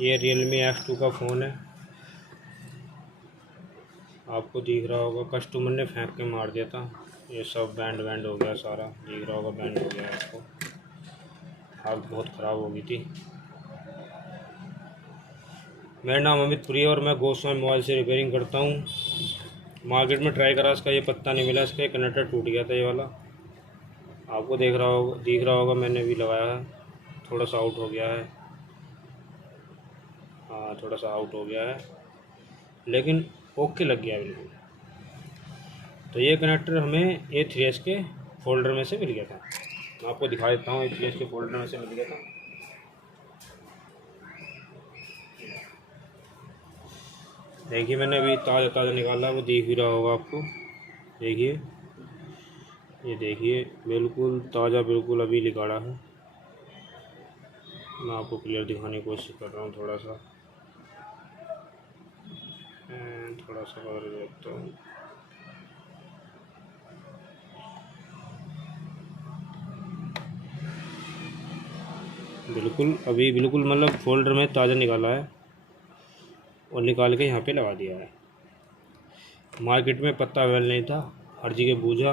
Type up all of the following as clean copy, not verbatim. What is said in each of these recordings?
ये Realme X2 का phone है, आपको दिख रहा होगा। कस्टमर ने फेंक के मार दिया था, ये सब बैंड हो गया, सारा दिख रहा होगा, बैंड हो गया आपको। हालत बहुत ख़राब हो गई थी। मेरा नाम अमित पुरी है और मैं गोस्वामी मोबाइल से रिपेयरिंग करता हूँ। मार्केट में ट्राई करा, इसका ये पत्ता नहीं मिला, इसका कनेक्टर टूट गया था ये वाला, आपको दिख रहा होगा। मैंने भी लगाया है, थोड़ा सा आउट हो गया है, हाँ थोड़ा सा आउट हो गया है, लेकिन ओके लग गया बिल्कुल। तो ये कनेक्टर हमें A3S के फोल्डर में से मिल गया था, मैं आपको दिखा देता हूँ। A3S के फोल्डर में से मिल गया था। देखिए मैंने अभी ताज़ा ताज़ा निकाला, वो दिख भी रहा होगा आपको। देखिए, ये देखिए बिल्कुल ताज़ा, बिल्कुल अभी निकाला है। मैं आपको क्लियर दिखाने की कोशिश कर रहा हूँ, थोड़ा सा कवर देखता हूँ। बिल्कुल अभी बिल्कुल मतलब फोल्डर में ताज़ा निकाला है और निकाल के यहाँ पे लगा दिया है। मार्केट में पत्ता अवेलेबल नहीं था, हर जगह बूझा,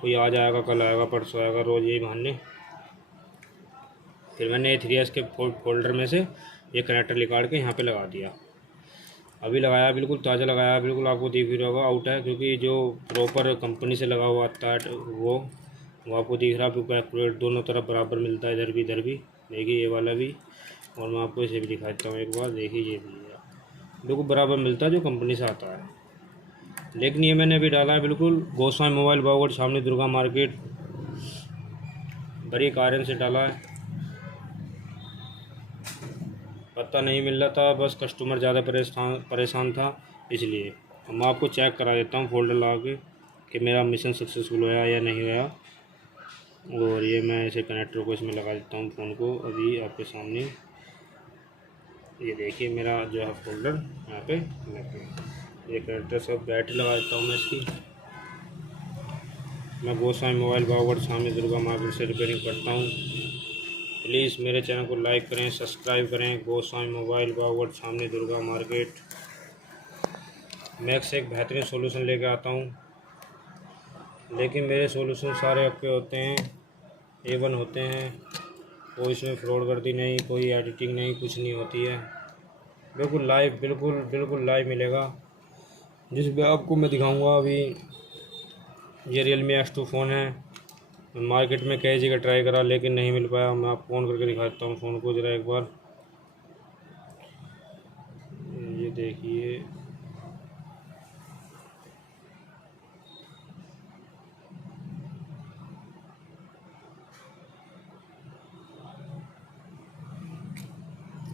कोई आज आएगा, कल आएगा, परसों आएगा, रोज़ यही बहाने। फिर मैंने A3S के फोल्डर में से ये कनेक्टर निकाल के यहाँ पे लगा दिया। अभी लगाया, बिल्कुल ताज़ा लगाया, बिल्कुल आपको दिख भी रहा होगा। आउट है क्योंकि जो प्रॉपर कंपनी से लगा हुआ आता है वो आपको दिख रहा है, बिल्कुल एक्यूरेट, दोनों तरफ बराबर मिलता है, इधर भी। देखिए ये वाला भी, और मैं आपको इसे भी दिखा देता हूँ एक बार। देखिए ये भी बिल्कुल बराबर मिलता है जो कंपनी से आता है। लेकिन ये मैंने अभी डाला है बिल्कुल गोस्वामी मोबाइल, बागवाट, सामने दुर्गा मार्केट, बड़ी कारण से डाला है। पता नहीं मिल रहा था, बस कस्टमर ज़्यादा परेशान था, इसलिए। मैं आपको चेक करा देता हूँ फोल्डर लगा के कि मेरा मिशन सक्सेसफुल होया या नहीं होया। और ये मैं इसे कनेक्टर को इसमें लगा देता हूँ, फ़ोन को अभी आपके सामने। ये देखिए मेरा जो है फोल्डर यहाँ पे ये कनेक्टर सब बैटरी लगा देता हूँ मैं इसकी। मैं गोस्वामी मोबाइल, बागवाट, सामने दुर्गा मार्केट से रिपेयरिंग करता हूँ। प्लीज़ मेरे चैनल को लाइक करें, सब्सक्राइब करें। गोस्वामी मोबाइल, बागवाट, सामने दुर्गा मार्केट। मैं एक बेहतरीन सॉल्यूशन लेके आता हूँ, लेकिन मेरे सॉल्यूशन सारे ओके होते हैं, A1 होते हैं, कोई इसमें फ्रॉडगर्दी नहीं, कोई एडिटिंग नहीं, कुछ नहीं होती है। बिल्कुल लाइव, बिल्कुल लाइव मिलेगा, जिसमें आपको मैं दिखाऊंगा। अभी ये Realme X2 फ़ोन है, मार्केट में कई जगह ट्राई करा लेकिन नहीं मिल पाया। मैं आपको ऑन करके दिखाता हूँ फ़ोन को ज़रा एक बार। ये देखिए,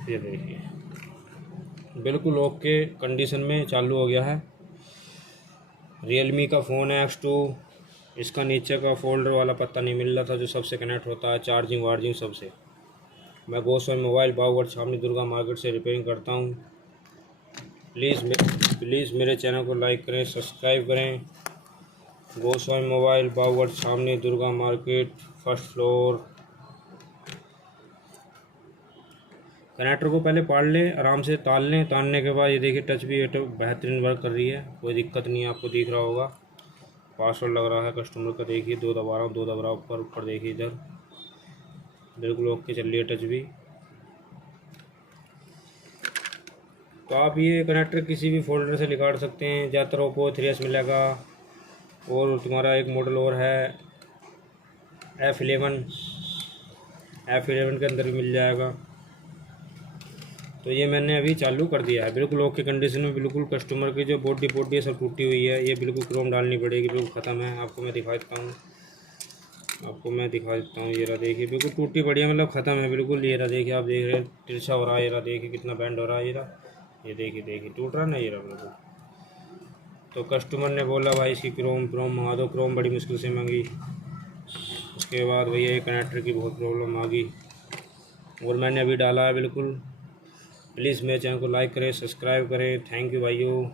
ये देखिए बिल्कुल ओके कंडीशन में चालू हो गया है। Realme का फ़ोन है X2। इसका नीचे का फोल्डर वाला पत्ता नहीं मिल रहा था जो सबसे कनेक्ट होता है, चार्जिंग वार्जिंग सबसे। मैं गोस्वामी मोबाइल, बागवाट, सामने दुर्गा मार्केट से रिपेयरिंग करता हूँ। प्लीज़ मेरे चैनल को लाइक करें, सब्सक्राइब करें। गोस्वामी मोबाइल, बागवाट, सामने Durga market, first floor. Connector को पहले पाड़ लें, आराम से ताल लें। तालने के बाद ये देखिए टच भी बेहतरीन वर्क कर रही है, कोई दिक्कत नहीं है, आपको दिख रहा होगा। पासवर्ड लग रहा है कस्टमर का, देखिए 2 दबा रहा हूँ, 2 दबा रहा हूँ, ऊपर देखिए इधर बिल्कुल ओके चल रही है टच भी। तो आप ये कनेक्टर किसी भी फोल्डर से निकाल सकते हैं, ज़्यादातर ओप्पो A3S मिलेगा। और तुम्हारा एक मॉडल और है F11 के अंदर भी मिल जाएगा। तो ये मैंने अभी चालू कर दिया है, बिल्कुल ओके कंडीशन में। बिल्कुल कस्टमर की जो बॉडी है सब टूटी हुई है, ये बिल्कुल क्रोम डालनी पड़ेगी, बिल्कुल ख़त्म है। आपको मैं दिखा देता हूँ, ये रहा देखिए, बिल्कुल टूटी पड़ी है, मतलब ख़त्म है बिल्कुल। ये रहा देखिए, आप देख रहे हैं तिरछा हो रहा है, ये रहा देखिए कितना बैंड हो रहा है, ये देखिए टूट रहा है ना, ये रहा बिल्कुल। तो कस्टमर ने बोला भाई इसकी क्रोम मंगा दो। क्रोम बड़ी मुश्किल से मंगी, उसके बाद भैया ये कनेक्टर की बहुत प्रॉब्लम आ गई, और मैंने अभी डाला है बिल्कुल। प्लीज़ मेरे चैनल को लाइक करें, सब्सक्राइब करें। थैंक यू भाइयों।